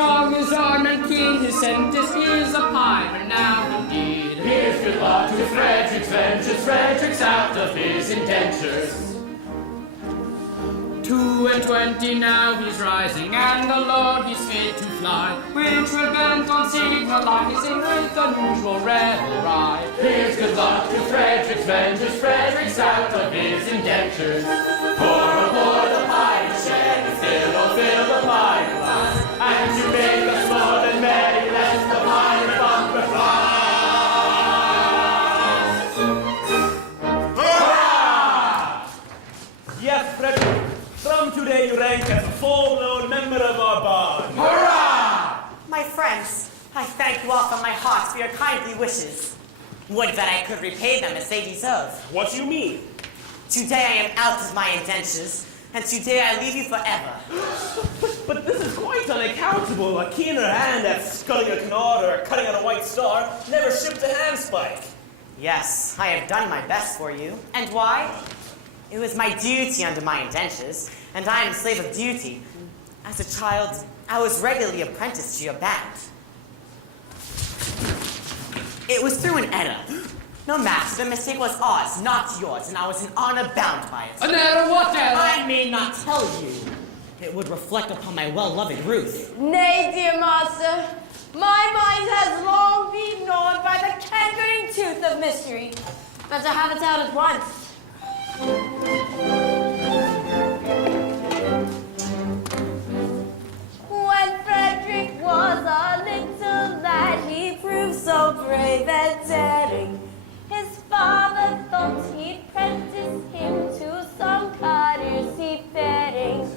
strong his arm and keen his sentence, he is a pirate now indeed. Here's good luck to Frederick's ventures, Frederick's out of his indentures. 22 now he's rising, and the Lord he's fit to fly, which will bent on signalizing with unusual revelry. Here's good luck to Frederick's ventures, Frederick's out of his indentures. For aboard the pirate ship, fill the pirate glass, and to make us more than merry, let the pirate bumper fly. Hurrah! Yes, Frederick. From today you rank as a full-blown member of our band. Hurrah! My friends, I thank you all from my heart for your kindly wishes. Would that I could repay them as they deserve. What do you mean? Today I am out of my indentures, and today I leave you forever. But this is quite unaccountable. A keener hand at sculling a canard or cutting out a white star never shipped a handspike. Yes, I have done my best for you. And why? It was my duty under my indentures, and I am a slave of duty. As a child, I was regularly apprenticed to your band. It was through an Edda. No matter, the mistake was ours, not yours, and I was in honor bound by it. An Edda, what Edda? I may not tell you. It would reflect upon my well-loved Ruth. Nay, dear master, my mind has long been gnawed by the cankering tooth of mystery. Better have it out at once. When Frederick was a little lad, he proved so brave and daring. His father thought he'd prentice him to some cutter's seafaring.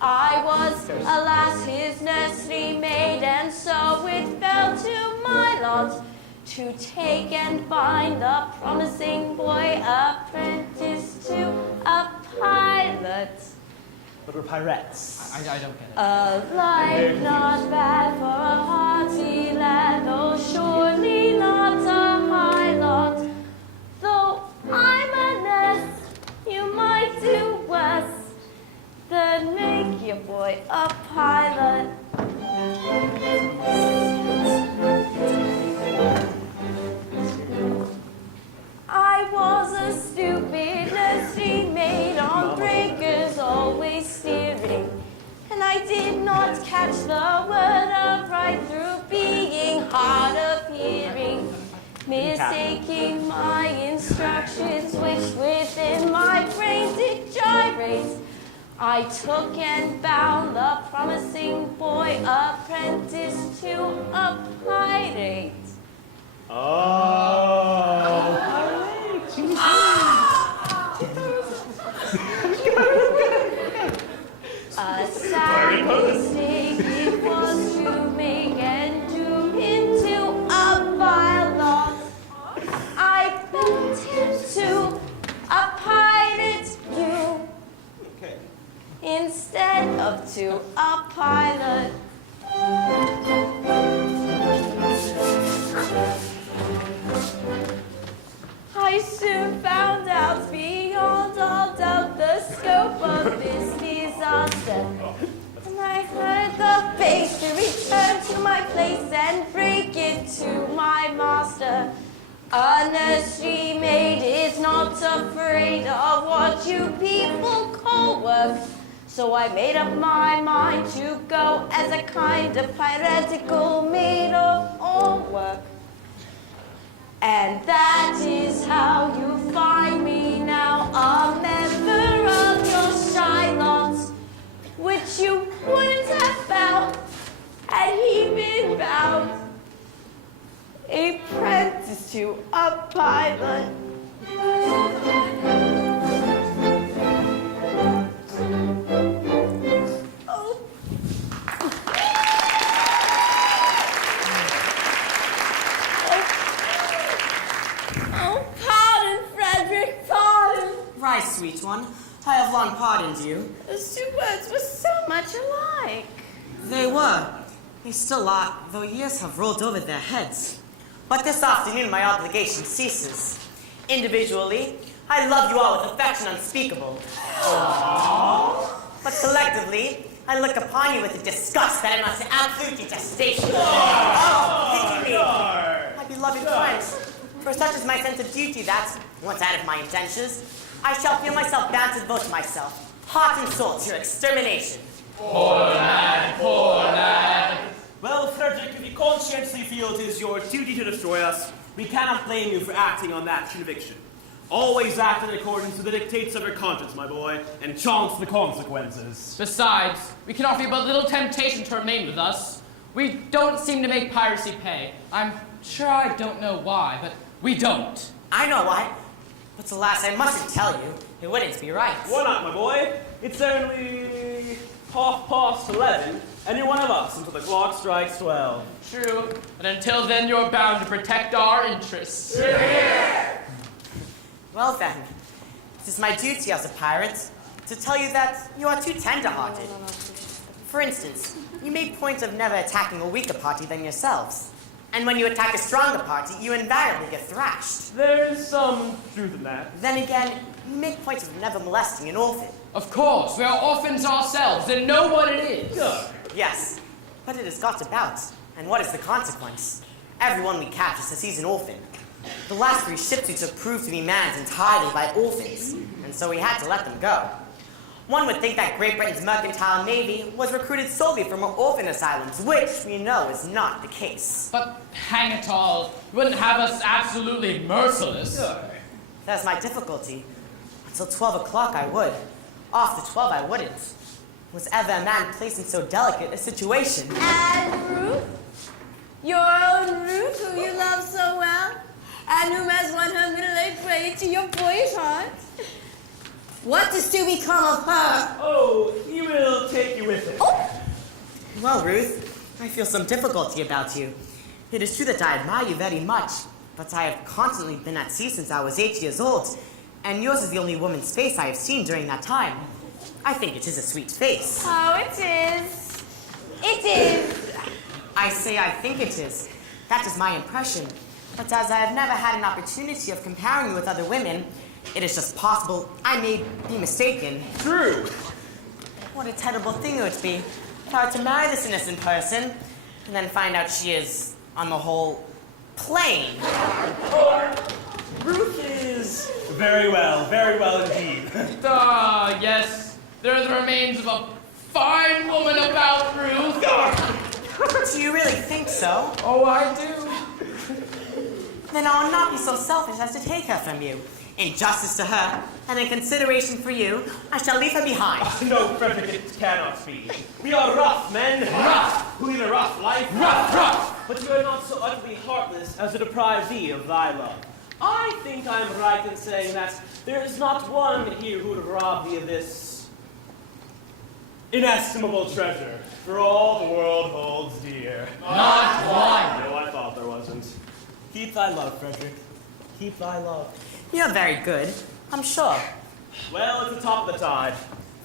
I was, alas, his nursery maid, and so it fell to my lot to take and find the promising boy apprentice to a pilot. But we're pirates. I don't get it. A life not bad for a hearty lad, though surely not a high lot. Though I'm a nurse, you might do worse than make your boy a pilot. I was a stupid nursery maid on breakers, always steering, and I did not catch the word of right through being hard of hearing, mistaking my instructions, which within my brain did gyrate. I took and bound the promising boy apprentice to a pirate. Oh. A sad mistake it was to make and doom him to a vile lot. I built him to a pirate view instead of to a pilot. I soon found out beyond all doubt the scope of this disaster. And I heard the bass to return to my place and break it to my master. A nursery maid is not afraid of what you people call work. So I made up my mind to go as a kind of piratical maid of all work. And that is how you find me now, a member of your shy lot, which you wouldn't have found had he been bound, apprentice to a pilot. Rise, sweet one. I have long pardoned you. Those two words were so much alike. They were. They still are, though years have rolled over their heads. But this afternoon my obligation ceases. Individually, I love you all with affection unspeakable. Aww. But collectively, I look upon you with a disgust that amounts to absolute detestation. Oh, pity me, my beloved friends. For such is my sense of duty that, once out of my indentures, I shall feel myself bound to devote myself, heart and soul, to your extermination. Poor lad, poor lad. Well, Frederick, if you conscientiously feel it is your duty to destroy us, we cannot blame you for acting on that conviction. Always act in accordance with the dictates of your conscience, my boy, and chance the consequences. Besides, we can offer you but little temptation to remain with us. We don't seem to make piracy pay. I'm sure I don't know why, but we don't. I know why, but alas, I mustn't tell you. It wouldn't be right. Why not, my boy? It's only 11:30, and you're one of us until the clock strikes 12. True, but until then you're bound to protect our interests. Well then, it is my duty as a pirate to tell you that you are too tender-hearted. For instance, you make point of never attacking a weaker party than yourselves. And when you attack a stronger party, you invariably get thrashed. There is some truth in that. Then again, you make point of never molesting an orphan. Of course, we are orphans ourselves and know what it is. Yes, but it is got about. And what is the consequence? Everyone we capture says he's an orphan. The last 3 ships we took proved to be manned entirely by orphans, and so we had to let them go. One would think that Great Britain's mercantile navy was recruited solely from orphan asylums, which we know is not the case. But hang it all, you wouldn't have us absolutely merciless. That's my difficulty. Until 12 o'clock I would. After 12 I wouldn't. Was ever a man placed in so delicate a situation? And Ruth? Your own Ruth, who you love so well? And whom has won her middle-aged prey to your boyish heart? What is to become of her? Oh, he will take you with him. Oh. Well, Ruth, I feel some difficulty about you. It is true that I admire you very much, but I have constantly been at sea since I was 8 years old, and yours is the only woman's face I have seen during that time. I think it is a sweet face. Oh, it is. It is. I say I think it is. That is my impression. But as I have never had an opportunity of comparing you with other women, it is just possible I may be mistaken. True. What a terrible thing it would be if I were to marry this innocent person and then find out she is, on the whole, plain. Ruth is very well indeed. Yes, there are the remains of a fine woman about, Ruth. Do you really think so? Oh, I do. Then I will not be so selfish as to take her from you. In justice to her, and in consideration for you, I shall leave her behind. No, Frederick, it cannot be. We are rough men. Rough! Who lead a rough life. Rough! But you are not so utterly heartless as to deprive thee of thy love. I think I am right in saying that there is not one here who would have robbed thee of this inestimable treasure, for all the world holds dear. Not one. No, I thought there wasn't. Keep thy love, Frederick. Keep thy love. You're very good, I'm sure. Well, it's the top of the tide.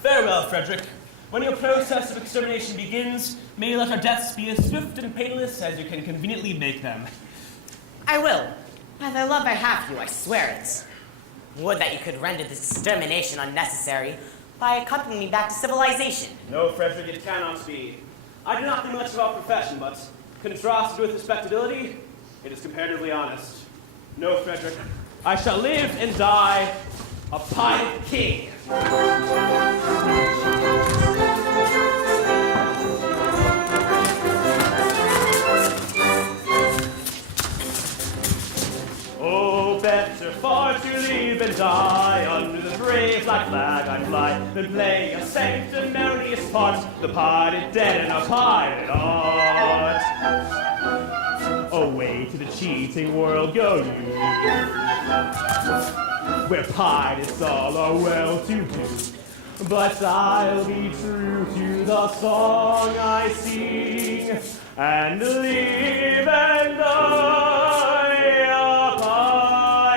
Farewell, Frederick. When your process of extermination begins, may let our deaths be as swift and painless as you can conveniently make them. I will. By the love I have for you, I swear it. Would that you could render this extermination unnecessary by accompanying me back to civilization. No, Frederick, it cannot be. I do not think much of our profession, but contrasted with respectability, it is comparatively honest. No, Frederick, I shall live and die a pirate king. Oh, better far to live and die under the brave black flag I fly than play a sanctimonious part, the pirate dead and a pirate art. Away to the cheating world go you, where pirates all are well-to-do. But I'll be true to the song I sing, and live and die a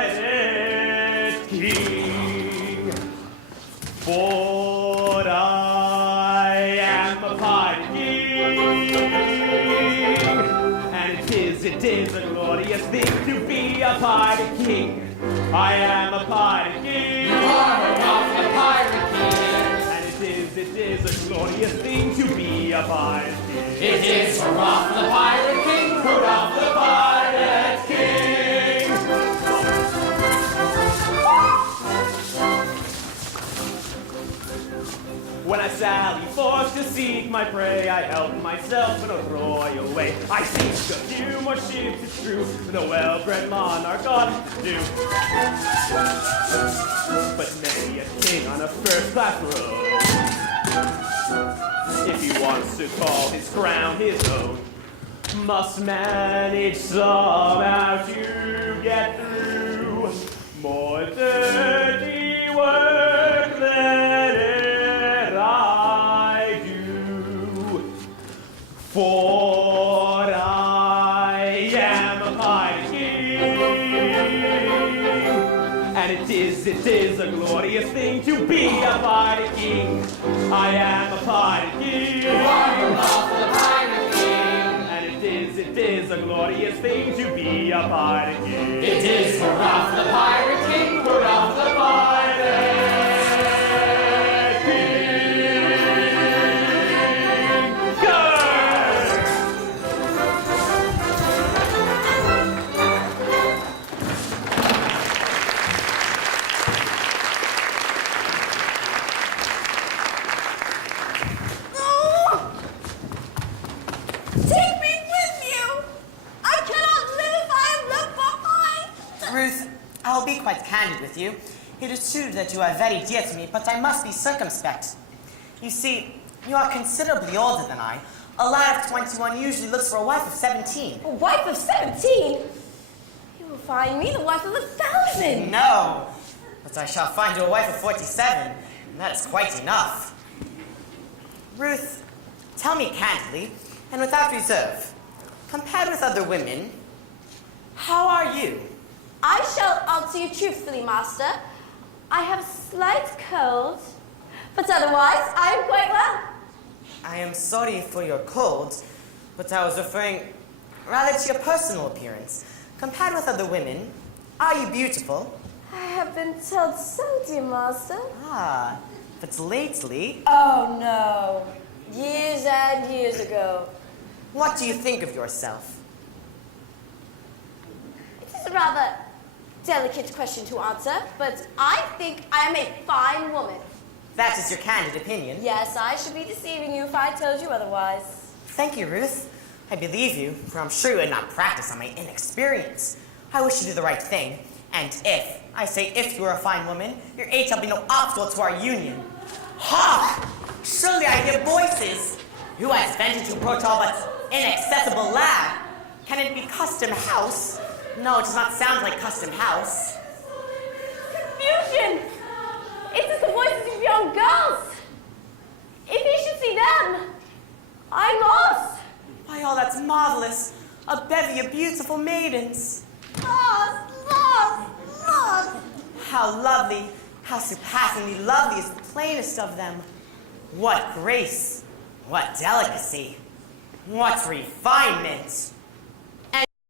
pirate king. For I am a pirate king, and it is a glorious thing to be a pirate king. I am a pirate king. You are not the pirate king. And it is a glorious glorious thing to be a pirate king. It is for Ruff the Pirate King, for Ruff the Pirate King. When I sally forth to seek my prey, I help myself in a royal way. I seek a few more ships, it's true, than a well-bred monarch ought to do. But many a king on a first-class road, if he wants to call his crown his own, must manage somehow to get through more dirty work than e'er I do. For I am a pirate king, and it is a glorious thing to be a pirate king. I am a pirate king. It is a glorious thing to be a pirate king. It is for Ruff the Pirate King, for Ruff the Pirate King. Go! Take me with you! I cannot live if I am left behind! Ruth, I'll be quite candid with you. It is true that you are very dear to me, but I must be circumspect. You see, you are considerably older than I. A lad of 21 usually looks for a wife of 17. A wife of 17? You will find me the wife of 1,000! No, but I shall find you a wife of 47, and that is quite enough. Ruth, tell me candidly, and without reserve, compared with other women, how are you? I shall answer you truthfully, master. I have a slight cold, but otherwise I am quite well. I am sorry for your cold, but I was referring rather to your personal appearance. Compared with other women, are you beautiful? I have been told so, dear master. Ah, but lately, Oh no, years and years ago. what do you think of yourself? It is a rather delicate question to answer, but I think I am a fine woman. That is your candid opinion. Yes, I should be deceiving you if I told you otherwise. Thank you, Ruth. I believe you, for I'm sure you would not practice on my inexperience. I wish to do the right thing, and if you are a fine woman, your age shall be no obstacle to our union. Ha! Surely I hear voices. Who has ventured to approach all but inaccessible lad? Can it be Custom House? No, it does not sound like Custom House. Confusion! It is the voices of young girls. If you should see them, I'm lost. Why, all that's marvelous. A bevy of beautiful maidens. Lost, lost, lost. How lovely, how surpassingly lovely is the plainest of them. What grace, what delicacy, what refinement.